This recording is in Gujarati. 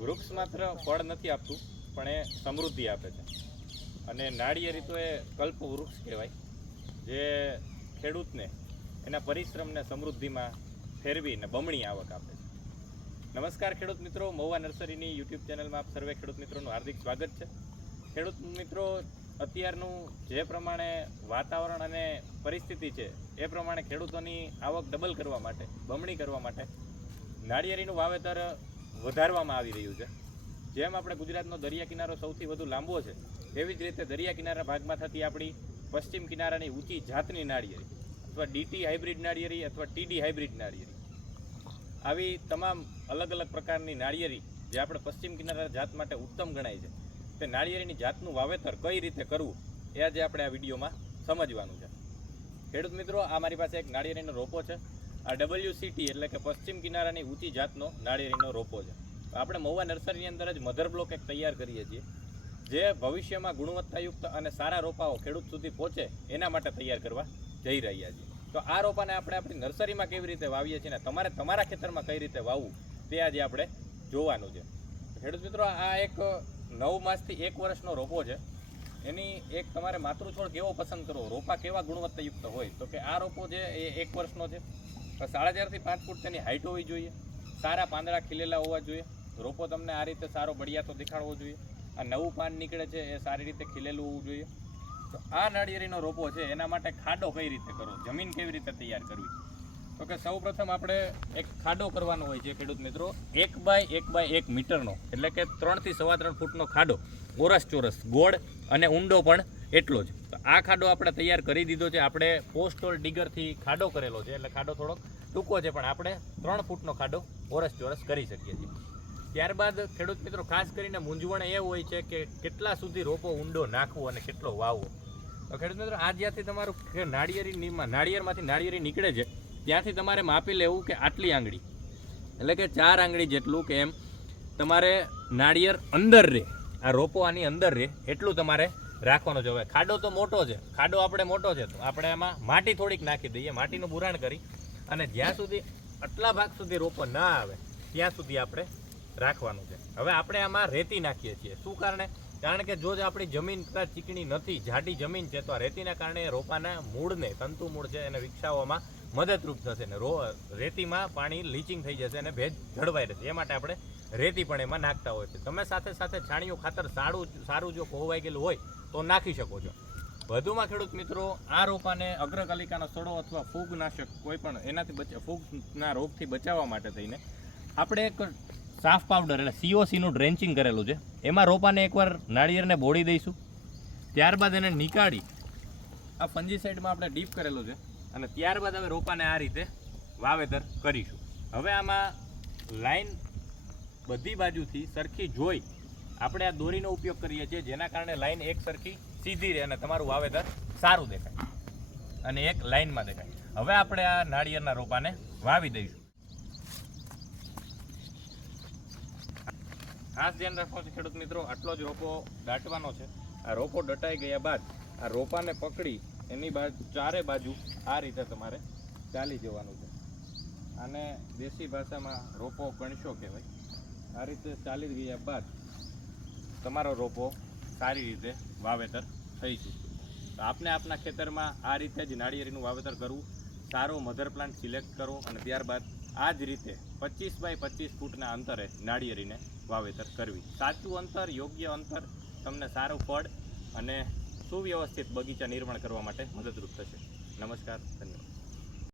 વૃક્ષ માત્ર ફળ નથી આપતું પણ એ સમૃદ્ધિ આપે છે. અને નાળિયેરી તો એ કલ્પ વૃક્ષ કહેવાય, જે ખેડૂતને એના પરિશ્રમને સમૃદ્ધિમાં ફેરવીને બમણી આવક આપે છે. નમસ્કાર ખેડૂત મિત્રો, મહુવા નર્સરીની યુટ્યુબ ચેનલમાં આપ સર્વે ખેડૂત મિત્રોનું હાર્દિક સ્વાગત છે. ખેડૂત મિત્રો, અત્યારનું જે પ્રમાણે વાતાવરણ અને પરિસ્થિતિ છે એ પ્રમાણે ખેડૂતોની આવક ડબલ કરવા માટે, બમણી કરવા માટે નાળિયેરીનું વાવેતર વધારવામાં આવી રહ્યું છે. જેમ આપણે ગુજરાતનો દરિયા કિનારો સૌથી વધુ લાંબો છે, એવી જ રીતે દરિયા કિનારા ભાગમાં થતી આપણી પશ્ચિમ કિનારાની ઊંચી જાતની નાળિયેરી અથવા ડીટી હાઇબ્રિડ નાળિયેરી અથવા ટીડી હાઇબ્રિડ નાળિયેરી, આવી તમામ અલગ અલગ પ્રકારની નાળિયેરી જે આપણે પશ્ચિમ કિનારા જાત માટે ઉત્તમ ગણાય છે, તે નાળિયેરીની જાતનું વાવેતર કઈ રીતે કરવું એ આજે આપણે આ વિડીયોમાં સમજવાનું છે. ખેડૂત મિત્રો, આ મારી પાસે એક નાળિયેરીનો રોપો છે. આ WCT એટલે કે પશ્ચિમ કિનારાની ઊંચી જાતનો નાળિયેરીનો રોપો છે. આપણે મહુવા નર્સરીની અંદર જ મધર બ્લોક એક તૈયાર કરીએ છીએ, જે ભવિષ્યમાં ગુણવત્તાયુક્ત અને સારા રોપાઓ ખેડૂત સુધી પહોંચે એના માટે તૈયાર કરવા જઈ રહ્યા છીએ. તો આ રોપાને આપણે આપણી નર્સરીમાં કેવી રીતે વાવીએ છીએ ને તમારે તમારા ખેતરમાં કઈ રીતે વાવવું તે આજે આપણે જોવાનું છે. ખેડૂત મિત્રો, આ એક 9 માસથી 1 વર્ષનો રોપો છે. એની એક તમારે માતૃછોડ કેવો પસંદ કરવો, રોપા કેવા ગુણવત્તાયુક્ત હોય, તો કે આ રોપો છે એ 1 વર્ષનો છે. 4.5 થી 5 ફૂટ તેની હાઇટ હોવી જોઈએ, સારા પાંદડા ખીલેલા હોવા જોઈએ, રોપો તમને આ રીતે સારો બળિયાતો દેખાડવો જોઈએ, આ નવું પાન નીકળે છે એ સારી રીતે ખીલેલું હોવું જોઈએ. તો આ નાળિયેરીનો રોપો છે એના માટે ખાડો કઈ રીતે કરવો, જમીન કેવી રીતે તૈયાર કરવી, તો કે સૌ પ્રથમ આપણે એક ખાડો કરવાનો હોય છે ખેડૂત મિત્રો, 1 બાય 1 બાય 1 મીટરનો, એટલે કે 3 થી 3.25 ફૂટનો ખાડો, ઓરસ ચોરસ, ગોળ અને ઊંડો પણ એટલો જ. તો આ ખાડો આપણે તૈયાર કરી દીધો છે. આપણે પોસ્ટ હોલ ડિગરથી ખાડો કરેલો છે, એટલે ખાડો થોડોક ટૂંકો છે, પણ આપણે 3 ફૂટનો ખાડો ઓરસ ચોરસ કરી શકીએ છીએ. ત્યારબાદ ખેડૂત મિત્રો, ખાસ કરીને મૂંઝવણ એ હોય છે કે કેટલા સુધી રોપો ઊંડો નાખવો અને કેટલો વાવવો. તો ખેડૂત મિત્રો, આ જ્યાંથી તમારું નાળિયેરમાંથી નાળિયેરી નીકળે છે ત્યાંથી તમારે માપી લેવું કે આટલી આંગળી, એટલે કે 4 આંગળી જેટલું કે એમ તમારે નાળિયેર અંદર રહે, આ રોપો આની અંદર રહે એટલું તમારે રાખવાનો છે. હવે ખાડો તો મોટો છે, ખાડો આપણે મોટો છે, તો આપણે એમાં માટી થોડીક નાખી દઈએ, માટીનું બુરાણ કરી અને જ્યાં સુધી આટલા ભાગ સુધી રોપો ના આવે ત્યાં સુધી આપણે રાખવાનું છે. હવે આપણે આમાં રેતી નાખીએ છીએ. શું કારણે? કારણ કે જો આપણી જમીન ચીકણી નથી, જાડી જમીન છે, તો આ રેતીના કારણે રોપાના મૂળને, તંતુ મૂળ છે, એને વિકસાવવામાં મદદરૂપ થશે ને રેતીમાં પાણી લીચિંગ થઈ જશે અને ભેજ જળવાઈ રહેશે. એ માટે આપણે રેતી પણ એમાં નાખતા હોય છે. તમે સાથે સાથે છાણિયું ખાતર સારું જો કોહવાઈ ગયેલું હોય તો નાખી શકો છો. વધુમાં ખેડૂત મિત્રો, આ રોપાને અગ્રકલિકાનો સડો અથવા ફૂગનાશક કોઈ પણ એનાથી ફૂગના રોગથી બચાવવા માટે થઈને આપણે એક સાફ પાવડર એટલે COCનું ડ્રેન્ચિંગ કરેલું છે. એમાં રોપાને એકવાર નાળિયેરને બોળી દઈશું, ત્યારબાદ એને નીકાળી આ ફંજીસાઇડમાં આપણે ડીપ કરેલું છે અને ત્યારબાદ હવે રોપાને આ રીતે વાવેતર કરીશું. હવે આમાં લાઈન બધી બાજુથી સરખી જોઈ આપણે આ દોરીનો ઉપયોગ કરીએ છીએ, જેના કારણે લાઈન એક સરખી સીધી રહે અને તમારું વાવેતર સારું દેખાય અને એક લાઈનમાં દેખાય. હવે આપણે આ નાળિયેરના રોપાને વાવી દઈશું. ખાસ ધ્યાન રાખવાનું છે ખેડૂત મિત્રો, આટલો જ રોપો દાટવાનો છે. આ રોપો દટાઈ ગયા બાદ આ રોપાને પકડી એની ચારે બાજુ આ રીતે તમારે ચાલી જવાનું છે. આને દેશી ભાષામાં રોપો ગણશો કહેવાય. આ રીતે ચાલી ગયા બાદ તમારો રોપો સારી રીતે વાવેતર થઈ ચૂક્યું. તો આપને આપના ખેતરમાં આ રીતે જ નાળિયેરીનું વાવેતર કરવું, સારો મધર પ્લાન્ટ સિલેક્ટ કરો અને ત્યારબાદ આ જ રીતે 25 બાય 25 ફૂટના અંતરે નાળિયેરીને વાવેતર કરવી. સાચું અંતર, યોગ્ય અંતર તમને સારું ફળ અને સુવ્યવસ્થિત બગીચા નિર્માણ કરવા માટે મદદરૂપ થશે. નમસ્કાર, ધન્યવાદ.